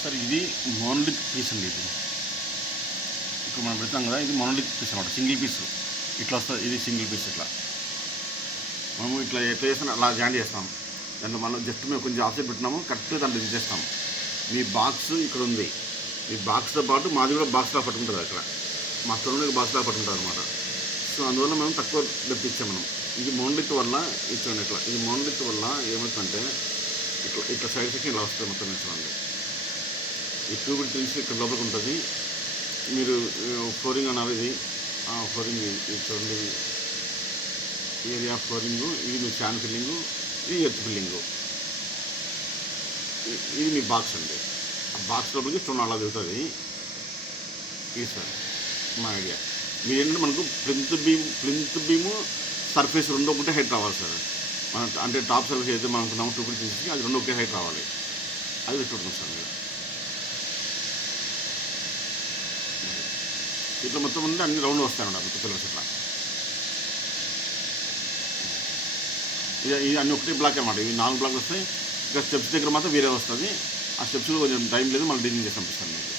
Sir ఇది monolith piece అండి. ఇది ఇక్కడ మనం పెడతాం కదా, ఇది మోనోలిత్ పీస్ అనమాట. సింగిల్ పీస్ ఇట్లా వస్తుంది. ఇది సింగిల్ పీస్ ఇట్లా మనము ఇట్లా ఎట్లా చేస్తాం అలా జాయింట్ చేస్తాం. దాంట్లో మనం జస్ట్ మేము కొంచెం ఆఫ్సెట్ పెట్టినాము, కరెక్ట్గా దాంట్లో తీసేస్తాం. మీ బాక్స్ ఇక్కడ ఉంది, మీ బాక్స్తో పాటు మాది కూడా బాక్స్లా పట్టుకుంటుంది. అక్కడ మా స్టోర్లో బాక్స్లా పట్టుకుంటుంది అనమాట. సో అందువల్ల మనం తక్కువ డెప్త్ ఇచ్చాం మనం. ఇది మోనోలిత్ వల్ల ఇచ్చామండి. ఇట్లా ఇది మోనోలిత్ వల్ల ఏమవుతుందంటే ఇట్లా ఇట్లా సైడ్ సెక్షన్ ఇలా వస్తుంది మొత్తం ఇచ్చామండి. ఈ ట్యూబ్ తీసి ఇక్కడ లోపలికి ఉంటుంది. మీరు ఫ్లోరింగ్ అన్నది ఇది ఫ్లోరింగ్ ఇది చూడండి, ఏరియా ఫ్లోరింగు, ఇది మీ ఫ్యాన్ ఫిల్లింగు, ఇది ఎర్త్ ఫిల్లింగు, ఇది మీ బాక్స్ అండి. ఆ బాక్స్ లోపలికి స్టోన్ అలా దిగుతుంది. ఇది సార్ మా ఐడియా. మీరేంటంటే మనకు ప్లింత్ బీము సర్ఫేస్ రెండు ఒకటే హైట్ రావాలి సార్. మన అంటే టాప్ సర్ఫేస్ అయితే మనం అనుకున్నాము 2.6 అది రెండు ఒకే హైట్ రావాలి. అది పెట్టుకుంటాం సార్ మీరు. ఇట్లా మొత్తం ఉంది అన్ని రౌండ్ వస్తాయన్నమాట మొత్తం పిల్లర్స్ ఇట్లా. ఇది అన్ని ఒకటే బ్లాక్ అనమాట. ఇవి 4 బ్లాక్లు వస్తాయి. ఇంకా స్టెప్స్ దగ్గర మాత్రం వేరే వస్తుంది. ఆ స్టెప్స్లో కొంచెం టైం లేదు, మళ్ళీ డిజైన్ చేసి పంపిస్తాను మీకు.